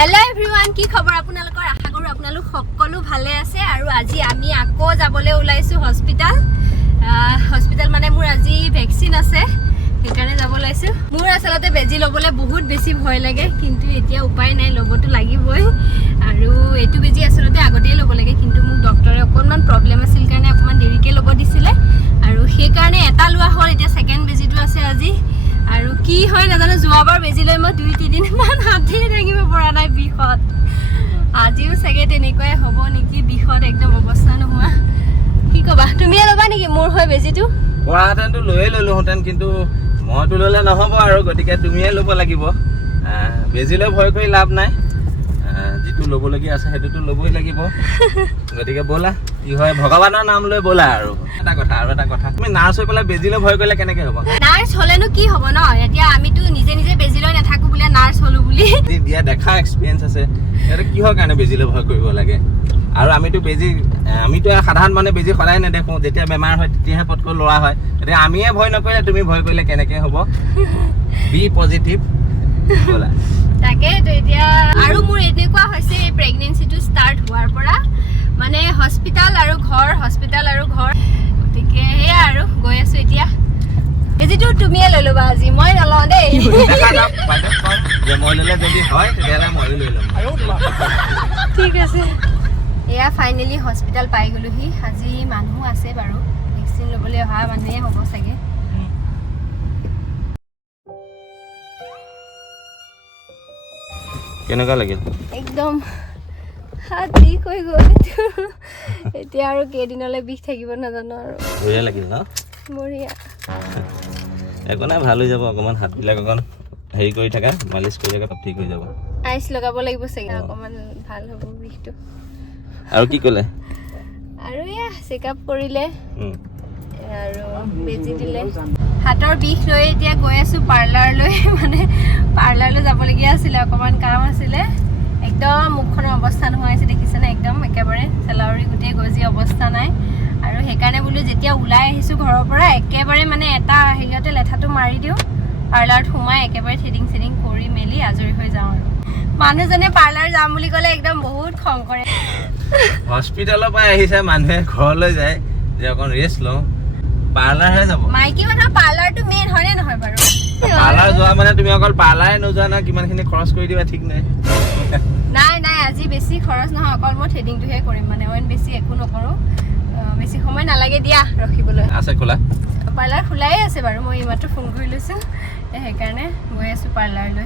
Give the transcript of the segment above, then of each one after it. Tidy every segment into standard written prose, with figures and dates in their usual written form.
Hello everyone, কি খবৰ আপোনালোকৰ? আশা কৰো আপোনালোক সকলো ভালে আছে আৰু আজি আমি আকৌ যাবলৈ ওলাইছো হস্পিটাল মানে মোৰ আজি ভ্যাকচিন আছে সেইকাৰণে যাব ওলাইছো মোৰ আসলতে বেজি লবলৈ বহুত বেছি ভয় লাগে কিন্তু এতিয়া উপায় নাই লবটো লাগিবই আৰু এটো বেজি আসলতে আগতেই লব লাগে কিন্তু মোক ডক্টৰে অকনমান প্ৰবলেম আছিল কাৰণে অকমান দেৰিকে লব দিছিলে আৰু সেই কাৰণে এটা লোৱা হ'ল এতিয়া সেকেন্ড বেজিটো আছে আজি আৰু কি হয় নাজানো যোৱাবাৰ বেজি লৈ মই 2-3 দিন মান হাতে থাকিব পৰা নাই বিখত আজিও সগে তেনেকৈ হ'ব নেকি বিখত একদম অৱস্থা নোহোৱা কি কবা তুমি লবা নেকি মোৰ হৈ বেজিটো পৰাহেঁতেনটো লৈয়ে ললো হতেন কিন্তু মইতো ললে নহব আৰু গতিকে তুমিয়ে ল'ব লাগিব বেজি লৈ ভয় কৰি লাভ নাই যেটো ল'বলগীয়া আছে হেতুটো ল'বই লাগিব গতিকে বলা কি হয় ভগৱানৰ নাম লৈ বলা আৰু এটা কথা তুমি নাৰ্ছ হৈ পেলাই বেজি লৈ ভয় কৰিলে কেনেকৈ হ'ব নাৰ্ছ হলেনো কি হ'ব ন এতিয়া আমিতো নিজে বেজি লৈ নাথাকো বুলি নাৰ্ছ হলো বুলি দিয়া দেখা এক্সপেৰিয়েন্স আছে এটা কিহৰ কাৰণে বেজি লৈ ভয় কৰিব লাগে আৰু আমিতো সাধাৰণ মানে বেজি সদায় নেদেখো যেতিয়া বেমাৰ হয় তেতিয়াহে পটকৈ লোৱা হয় এতিয়া আমিয়ে ভয় নকৰিলে তুমি ভয় কৰিলে কেনেকৈ হ'ব বি পজিটিভ বলা তাকে তো এতিয়া আৰু মোৰ এনেকুৱা হৈছে এই প্ৰেগনেন্সিটো ষ্টাৰ্ট হোৱাৰ পৰা মানে হস্পিটাল আৰু ঘৰ গতিকে হে আৰু গৈ আছো এতিয়া বেজিটো তুমিয়ে লৈ ল'বা আজি মই নলওঁ দেই যে মই ল'লে যদি হয় তেতিয়াহ'লে ময়ো লৈ ল'ম ঠিক আছে এয়া ফাইনেলি হস্পিটাল পাই গ'লোহি আজি মানুহ আছে বাৰু ভেকচিন ল'বলৈ অহা মানুহে হ'ব চাগে কেনেকুৱা লাগিল একদম হাত বিষ হৈ গ'ল এতিয়া আৰু কেইদিনলৈ বিষ থাকিব নাজানো আৰু বঢ়িয়া লাগিল ন বঢ়িয়া একো নাই ভাল হৈ যাব অকণমান হাতবিলাক অকণ হেৰি কৰি থাকা মালিচ কৰি থাকা ঠিক হৈ যাব আইচ লগাব লাগিব চাগে অকণমান ভাল হ'ব বিষটো আৰু কি ক'লে আৰু এয়া চেকআপ কৰিলে আৰু বেজি দিলে হাতৰ বিষ লৈ এতিয়া গৈ আছো পাৰ্লাৰলৈ মানে পাৰ্লাৰলৈ যাবলগীয়া আছিলে অকণমান কাম আছিলে একদম মুখখনৰ অৱস্থা নোহোৱা হৈছে দেখিছেনে একদম একেবাৰে চেলাউৰি গোটেই গজি অৱস্থা নাই আৰু সেইকাৰণে বোলো যেতিয়া ওলাই আহিছোঁ ঘৰৰ পৰা একেবাৰে মানে এটা হেৰিয়তে লেঠাটো মাৰি দিওঁ পাৰ্লাৰত সোমাই একেবাৰে থ্ৰেডিং কৰি মেলি আজৰি হৈ যাওঁ আৰু মানুহজনে পাৰ্লাৰ যাম বুলি ক'লে একদম বহুত খং কৰে হস্পিটালৰ পৰা আহিছে মানুহে ঘৰলৈ যায় যে অকণ ৰেষ্ট লওঁ পাৰ্লাৰহে যাব মাইকী মানুহৰ পাৰ্লাৰটো মেইন হয়নে নহয় বাৰু পাৰ্লাৰ যোৱা মানে তুমি অকল পাৰ্লাৰে নোযোৱা না কিমানখিনি খৰচ কৰি দিবা ঠিক নাই নাই আজি বেছি খৰচ নহয় অকল মই থ্ৰেডিংটোহে কৰিম মানে অইন বেছি একো নকৰোঁ বেছি সময় নালাগে দিয়া ৰখিবলৈ আছে খোলা পাৰ্লাৰ খোলাই আছে বাৰু মই এইমাত্ৰ ফোন কৰি লৈছোঁ সেইকাৰণে গৈ আছোঁ পাৰ্লাৰলৈ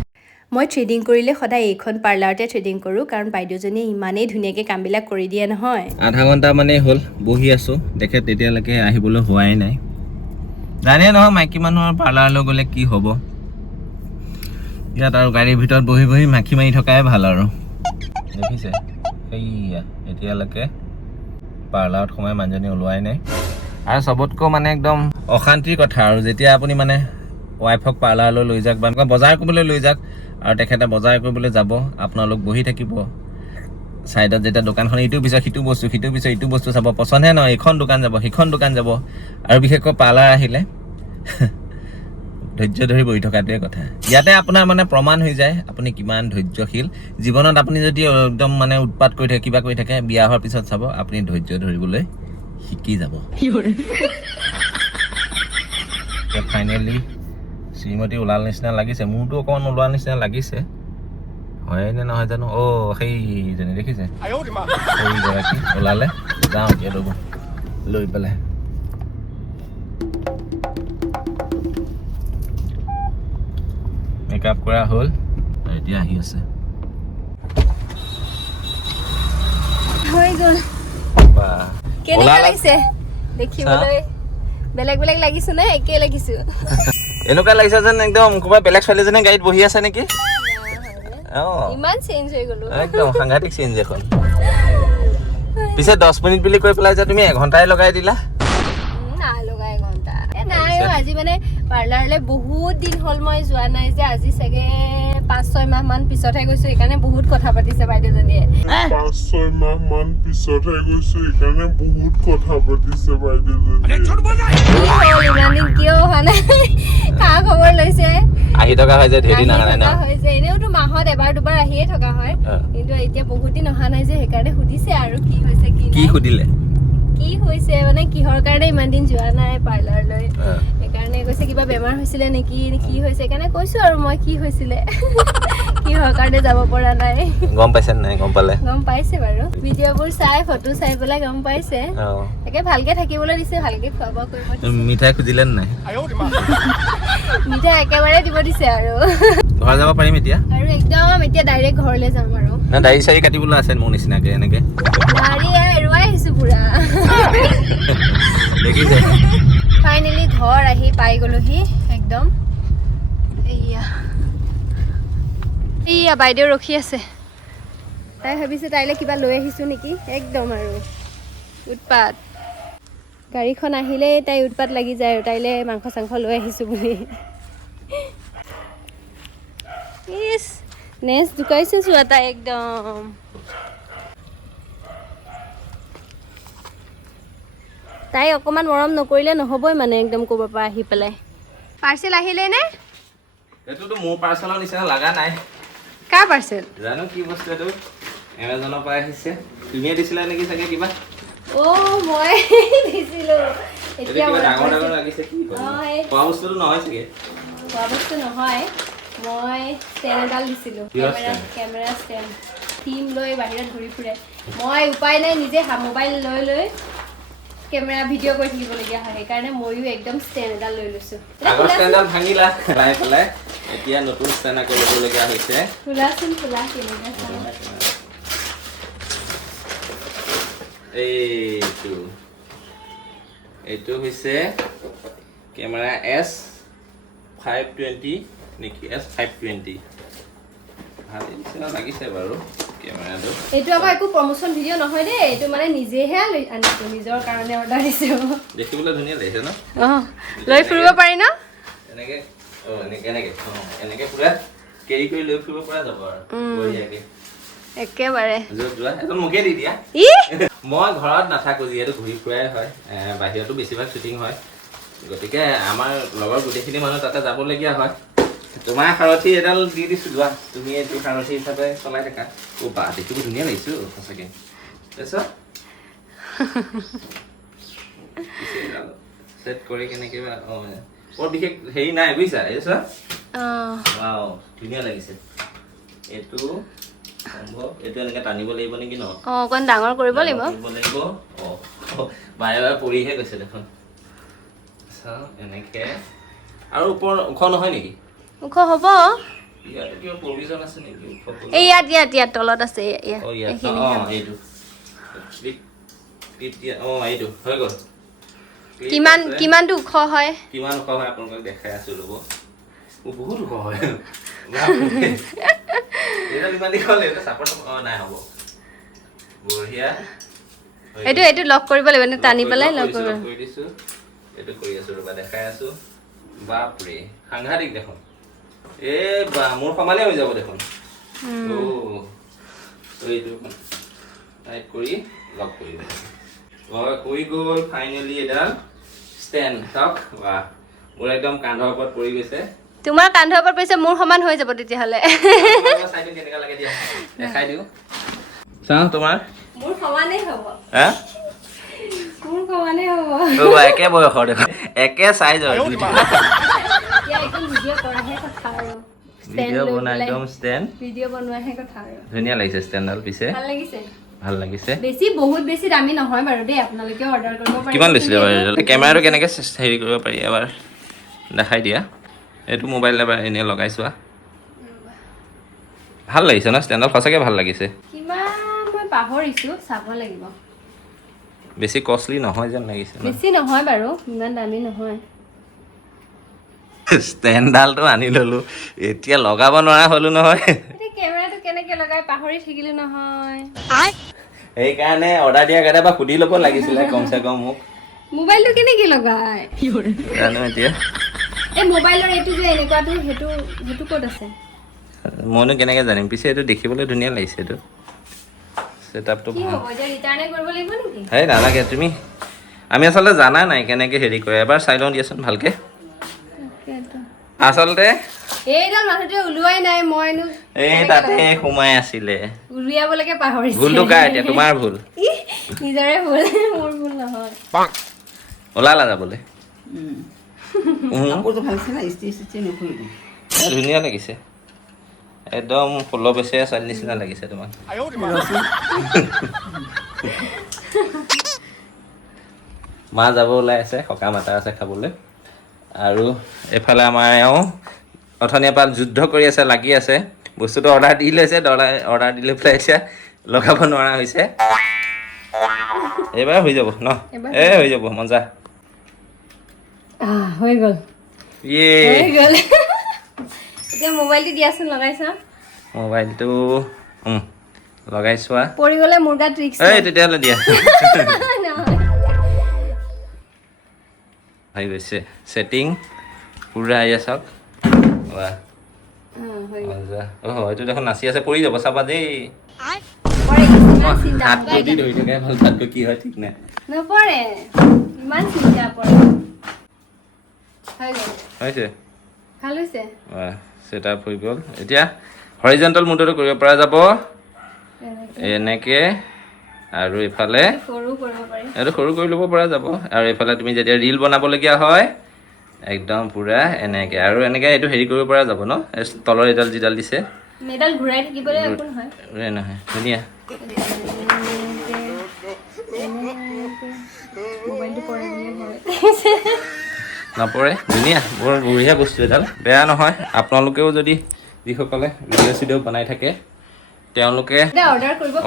মই থ্ৰেডিং কৰিলে সদায় এইখন পাৰ্লাৰতে থ্ৰেডিং কৰোঁ কাৰণ বাইদেউজনীয়ে ইমানেই ধুনীয়াকৈ কামবিলাক কৰি দিয়ে নহয় আধা ঘণ্টা মানে হ'ল বহি আছোঁ দেখে তেতিয়ালৈকে আহিবলৈ হোৱাই নাই জানে নহয় মাইকী মানুহৰ পাৰ্লাৰলৈ গ'লে কি হ'ব ইয়াত আৰু গাড়ীৰ ভিতৰত বহি মাখি মাৰি থকাই ভাল আৰু দেখিছে সেইয়া এতিয়ালৈকে পাৰ্লাৰত সোমাই মানুহজনী ওলোৱাই নাই আৰু চবতকৈ মানে একদম অশান্তিৰ কথা আৰু যেতিয়া আপুনি মানে ৱাইফক পাৰ্লাৰলৈ লৈ যাওক বা বজাৰ কৰিবলৈ লৈ যাওক আৰু তেখেতে বজাৰ কৰিবলৈ যাব আপোনালোক বহি থাকিব সাইডত যেটা দোকানখন ইটো পিছত সিটো বস্তু ইটো বস্তু চাব পছন্দহে নহয় এখন দোকান যাব সিখন দোকান যাব আৰু বিশেষকৈ পাৰ্লাৰ আহিলে ধৈৰ্য ধৰি বহি থকাটোৱে কথা ইয়াতে আপোনাৰ মানে প্ৰমাণ হৈ যায় আপুনি কিমান ধৈৰ্যশীল জীৱনত আপুনি যদি একদম মানে উৎপাত কৰি থাকে কিবা কৰি থাকে বিয়া হোৱাৰ পিছত চাব আপুনি ধৈৰ্য ধৰিবলৈ শিকি যাব ফাইনেলি শ্ৰীমতী ওলাল নিচিনা লাগিছে মোৰতো অকণমান ওলোৱাৰ নিচিনা লাগিছে হয় নে নহয় জানো সেইজনী দেখিছে সেইগৰাকী ওলালে যাওঁ এতিয়া ৰ'ব লৈ পেলাই মেকআপ কৰা হ'ল এতিয়া আহি আছে হৈ গ'ল কেনেকুৱা লাগিছে দেখিবলৈ বেলেগ লাগিছে নে একে লাগিছে এনেকুৱা লাগিছে যেন একদম ক'ৰবাত বেলেগ ছোৱালীজনী গাড়ীত বহি আছে নেকি ইমান চেঞ্জ হৈ গ'লো একদম সাংঘাতিক চেঞ্জ এখন পিছে 10 মিনিট বুলি কৈ পেলাই যে তুমি এঘণ্টাই লগাই দিলা নাই লগা এঘণ্টা নাই আজি মানে পাৰ্লাৰলৈ বহুত দিন হ'ল মই যোৱা নাই যে আজি চাগে 5-6 মাহ মান পিছতহে গৈছো সেইকাৰণে বহুত কথা পাতিছে বাইদেউজনীয়ে 5-6 মাহ মান পিছতহে গৈছো সেইকাৰণে বহুত কথা পাতিছে বাইদেউজনীয়ে ইমান দিন কিয় অহা নাই খা খবৰ লৈছে আহি থকা হয় যে ধেৰি নাহা নাই ন হৈছে এনেওতো মাহত এবাৰ দুবাৰ আহিয়ে থকা হয় কিন্তু এতিয়া বহুত দিন অহা নাই যে সেইকাৰণে সুধিছে আৰু কি হৈছে কি সুধিলে কি হৈছে মানে কিহৰ কাৰণে ইমান দিন যোৱা নাই পাৰ্লাৰলৈ সেইকাৰণে কৈছে কিবা বেমাৰ হৈছিলে নেকি কি হৈছে সেইকাৰণে কৈছো আৰু মই কি হৈছিলে কিহৰ কাৰণে যাব পৰা নাই গম পাইছে নাই গম পালে গম পাইছে বাৰু ভিডিঅ'বোৰ চাই ফটো চাই পেলাই গম পাইছে তাকে ভালকে থাকিবলৈ দিছে ভালকে খোৱা বোৱা কৰিব দিছে মিঠাই খুজিলে নাই মিঠাই একেবাৰে দিব দিছে আৰু ঘৰ যাব পাৰিম এতিয়া আৰু একদম এতিয়া ডাইৰেক্ট ঘৰলৈ যাম আৰু না দাড়ি চাৰি কাটিবলৈ আছে মোৰ নিচিনাকে এনেকে দাড়ি এৰুৱাই আহিছো পুৰা দেখিছে ফাইনেলি ঘৰ আহি পাই গলোহি একদম এয়া বাইদেউ ৰখি আছে তাই ভাবিছে তাইলৈ কিবা লৈ আহিছো নেকি একদম আৰু উৎপাত গাড়ীখন আহিলেই তাই উৎপাত লাগি যায় আৰু তাইলৈ মাংস চাংস লৈ আহিছো বুলি ইছ নেচ জোকাইছে চোৱা তাই একদম তাই অকমান মৰম নকৰিলে নহবই মানে একদম ক'বৰ পৰা আহি পেলাই পাৰ্চেল আহিলে নে এটোতো মোৰ পাৰ্চেলৰ নিচিনা লাগা নাই কাৰ পাৰ্চেল জানো কি বস্তু এটো এমাজনৰ পৰা আহিছে তুমিয়ে দিছিলা নেকি চাগে কিবা মই দিছিলো এতিয়া কিবা ডাঙৰ ডাঙৰ লাগিছে কি খোৱা বস্তুটো নহয় চাগে খোৱা বস্তু নহয় মই ষ্টেণ্ড এডাল দিছিলো কেমেৰা ষ্টেণ্ড থিম লৈ বাহিৰত ঘূৰি ফুৰে মই উপায় নাই নিজে মোবাইল লৈ লৈ কেমেৰা ভিডিঅ' কৰি থাকিবলগীয়া হয় সেইকাৰণে ময়ো একদম ষ্টেণ্ড এডাল লৈ লৈছো আগৰ ষ্টেণ্ডডাল ভাঙিলা পেলাই পেলাই এতিয়া নতুন ষ্টেণ্ড আকৌ ল'বলগীয়া হৈছে খোলাচোন খোলা কেনেকুৱা এইটো হৈছে কেমেৰা S520 নেকি S520 ভাল নিচিনা লাগিছে বাৰু কেমেৰাটো এইটো আকৌ একো প্ৰমোচন ভিডিঅ' নহয় দেই এইটো মানে নিজেহে আনিছো নিজৰ কাৰণে অৰ্ডাৰ দিছো দেখিবলৈ ধুনীয়া লাগিছে ন লৈ ফুৰিব পাৰি ন এনেকে এনেকে পুৰা কেৰি কৰি লৈ ফুৰিব পৰা যাব আৰু বঢ়িয়াকে একেবাৰে যোৱা এজন মোকে দি দিয়া মই ঘৰত নাথাকো যিহেতু ঘূৰি ফুৰাই হয় বাহিৰতো বেছিভাগ শ্বুটিং হয় গতিকে আমাৰ লগৰ গোটেইখিনি মানুহ তাতে যাবলগীয়া হয় তোমাৰ সাৰথি এডাল দি দিছো যোৱা তুমি এইটো সাৰথি হিচাপে চলাই থাকা বা দেখিব ধুনীয়া লাগিছো সঁচাকে সেট কৰি কেনেকে বৰ বিশেষ হেৰি নাই বুজিছা এইছা ধুনীয়া লাগিছে এইটো সম্ভৱ এইটো এনেকে টানিব লাগিব নেকি ন অকণ ডাঙৰ কৰিব লাগিব বাৰে বাৰে পৰিহে গৈছে দেখোন এনেকে আৰু ওপৰ ওখ নহয় নেকি ওখ হ'ব ইয়াতে কিবা প্ৰভিজন আছে নেকি এই ইয়াত তলত আছে এইটো এইটো হৈ গ'ল কিমানটো ওখ হয় কিমান ওখ হয় আপোনালোকক দেখাই আছো ৰ'ব বহুত ওখ হয় এটা ইমান দীঘল এটা চাপৰ্ট নাই হ'ব বঢ়িয়া এইটো লক কৰিব লাগিব নে টানি পেলাই লক কৰি দিছো এইটো কৰি আছো ৰ'বা দেখাই আছো বাপৰে সাংঘাতিক দেখোন বা মোৰ সমানে হৈ যাব দেখোন এইটো টাইট কৰি লক কৰি দিছো হৈ গ'ল ফাইনেলি এডাল ষ্টেণ্ড চাওক বাহ মোৰ একদম কান্ধৰ ওপৰত পৰি গৈছে তোমাৰ কান্ধৰ ওপৰত পৰিছে মোৰ সমান হৈ যাব তেতিয়াহ'লে কেনেকুৱা লাগে দিয়া দেখাই দিওঁ চাওঁ তোমাৰ মোৰ সমানেই হ'ব হা মোৰ সমানেই হ'ব একে বয়সৰ দেখোন একে চাইজৰ ভিডিঅ' বনাই একদম ষ্টেণ্ড ভিডিঅ' বনোৱাহে কথা আৰু ধুনীয়া লাগিছে ষ্টেণ্ডডাল পিছে ভাল লাগিছে বহুত বেছি দামী নহয় বাৰু দেই আপোনালোকে অৰ্ডাৰ কৰিব পাৰে কিমান লৈছিলে বাৰু কেমেৰাটো কেনেকৈ হেৰি কৰিব পাৰি এবাৰ দেখাই দিয়া এইটো মোবাইল এবাৰ এনেই লগাই চোৱা ভাল লাগিছে ন ষ্টেণ্ডডাল সঁচাকৈ ভাল লাগিছে কিমান মই পাহৰিছো চাব লাগিব বেছি কষ্টলি নহয় যেন লাগিছে বেছি নহয় বাৰু ইমান দামী নহয় ষ্টেণ্ডডালটো আনি ললো এতিয়া লগাব নোৱাৰা হলো নহয় কেমেৰাটো কেনেকে লগাই পাহৰি থাকিলো নহয় সেইকাৰণে অৰ্ডাৰ দিয়া কেতিয়াবা সুধি ল'ব লাগিছিলে কমচে কম মোক মোবাইলটো কেনেকে লগাই জানো এতিয়া এই মোবাইলৰ এইটো যে এনেকুৱাটো সেইটো ক'ত আছে মইনো কেনেকৈ জানিম পিছে এইটো দেখিবলৈ ধুনীয়া লাগিছে এইটো ছেটআপটো কি ভাল হ'ব এতিয়া ৰিটাৰ্ণে কৰিব লাগিব নেকি হেই নালাগে তুমি আমি আচলতে জানা নাই কেনেকৈ হেৰি কৰে এবাৰ চাই লওঁ দিয়াচোন ভালকৈ আচলতে এইডাল মানুহটোৱে ওলোৱাই নাই মইনো এই তাতে সোমাই আছিলে উলিয়াবলৈকে পাহৰিছো ভুলটো কাৰ এতিয়া তোমাৰ ভুল নিজৰে ভুল মোৰ ভুল নহয় ওলালা যাবলৈ কাপোৰটো ভাল আছে না ইস্ত্ৰি নকৰিবি ধুনীয়া লাগিছে একদম 16 বছৰীয়া ছোৱালী নিচিনা লাগিছে তোমাক মা যাব ওলাই আছে সকাম এটা আছে খাবলৈ আৰু এফালে আমাৰ এওঁ অথনিৰ পৰা যুদ্ধ কৰি আছে লাগি আছে বস্তুটো অৰ্ডাৰ দি লৈছে অৰ্ডাৰ দি লৈ পেলাই এতিয়া লগাব নোৱাৰা হৈছে এইবাৰ হৈ যাব ন হৈ যাব মজা হৈ গ'ল ইয়ে হৈ গ'ল এতিয়া মোবাইলটো দিয়াচোন লগাই চাওঁ মোবাইলটো লগাই চোৱা পৰি গ'লে মোৰ গাত ৰিক্স এই তেতিয়াহ'লে দিয়া হৈ গৈছে ছেটিং পুৰা আহি চাওক ৱাহ এইটো দেখোন নাচি আছে পৰি যাব চাবা দেই হাত যদি ধৰি থাকে ভাল তাতকৈ কি হয় ঠিক নাই নপৰে ইমান চিন্তা পৰে হৈছে ভাল হৈছে ছেটআপ হৈ গ'ল এতিয়া হৰিজণ্টেল মুডতো কৰিব পৰা যাব এনেকে আৰু এইফালে এইটো সৰু কৰি ল'ব পৰা যাব আৰু এইফালে তুমি যেতিয়া ৰীল বনাবলগীয়া হয় একদম পুৰা এনেকে আৰু এনেকে এইটো হেৰি কৰিব পৰা যাব ন তলৰ এডাল যিডাল দিছে মেডাল ঘূৰাই থাকিবলৈ একো নহয় নহয় ধুনীয়া মোবাইলটো পৰে বুলি ভয় নপৰে ধুনীয়া বৰ বঢ়িয়া বস্তু এডাল বেয়া নহয় আপোনালোকেও যদি যিসকলে ভিডিঅ' চিডিঅ' বনাই থাকে তেওঁলোকে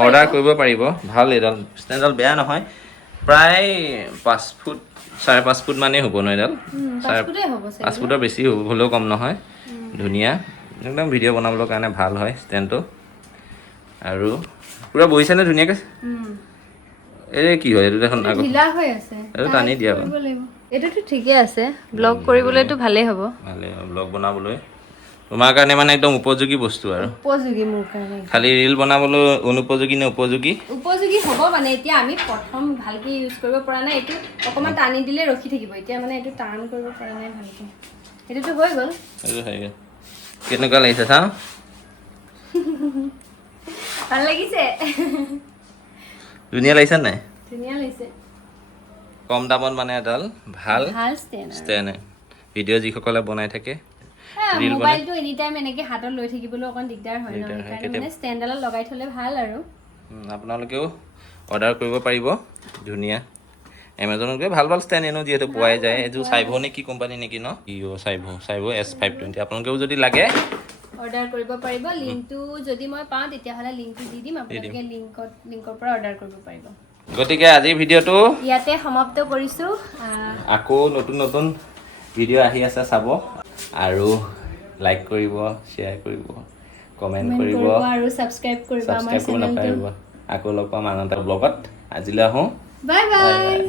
অৰ্ডাৰ কৰিব পাৰিব ভাল এইডাল ষ্টেণ্ডডাল বেয়া নহয় প্ৰায় 5 ফুট 5.5 ফুট মানেই হ'ব ন এইডাল 5 ফুটৰ বেছি হ'লেও কম নহয় ধুনীয়া একদম ভিডিঅ' বনাবৰ কাৰণে ভাল হয় ষ্টেণ্ডটো আৰু পুৰা বহিছেনে ধুনীয়াকৈ এই কি হয় এইটো দেখোন আকৌ এইটো টানি দিয়া এইটোতো ঠিকে আছে ব্লগ কৰিবলৈতো ভালেই হ'ব ভালে ব্লগ বনাবলৈ তোমাৰ কাৰণে মানে একদম উপযোগী বস্তু আৰু উপযোগী মোৰ কাৰণে খালি ৰীল বনাবলৈ অনুপযোগী নে উপযোগী হ'ব মানে এতিয়া আমি প্ৰথম ভালকৈ ইউজ কৰিব পৰা নাই এইটো অকণমান টানি দিলে ৰখি থাকিব এতিয়া মানে এইটো টাৰ্ণ কৰিব পৰা নাই ভালকৈ এইটোতো হৈ গ'ল এইটো হৈ গ'ল কেনেকুৱা লাগিছে চাওঁ ভাল লাগিছে ধুনীয়া লাগিছে নাই ধুনীয়া লাগিছে কম দামত মানে এডাল ভাল ষ্টেণ্ড ভিডিঅ' যিসকলে বনাই থাকে মোবাইলটো এনি টাইম এনেকৈ হাতত লৈ থাকিবলৈ অকণ দিগদাৰ হয় ন সেইকাৰণে মানে ষ্টেণ্ডডালত লগাই থ'লে ভাল আৰু আপোনালোকেও অৰ্ডাৰ কৰিব পাৰিব ধুনীয়া এমাজনত গৈ ভাল ভাল ষ্টেণ্ড এনেও যিহেতু পোৱাই যায় এইযোৰ চাইভ নে কি কোম্পানী নেকি ন চাইভ S520 আপোনালোকেও যদি লাগে অৰ্ডাৰ কৰিব পাৰিব লিংকটো যদি মই পাওঁ তেতিয়াহ'লে লিংকটো দি দিম আপোনালোকে লিংকৰ পৰা অৰ্ডাৰ কৰিব পাৰিব গতিকে আজিৰ ভিডিঅ'টো ইয়াতে সমাপ্ত কৰিছোঁ আকৌ নতুন ভিডিঅ' আহি আছে চাব আৰু লাইক কৰিব শ্বেয়াৰ কৰিব কমেণ্ট কৰিব আৰু ছাবস্ক্ৰাইব কৰিব আমাৰ আকৌ লগ পাম আন এটা ব্লগত আজিলৈ আহোঁ বাই বাই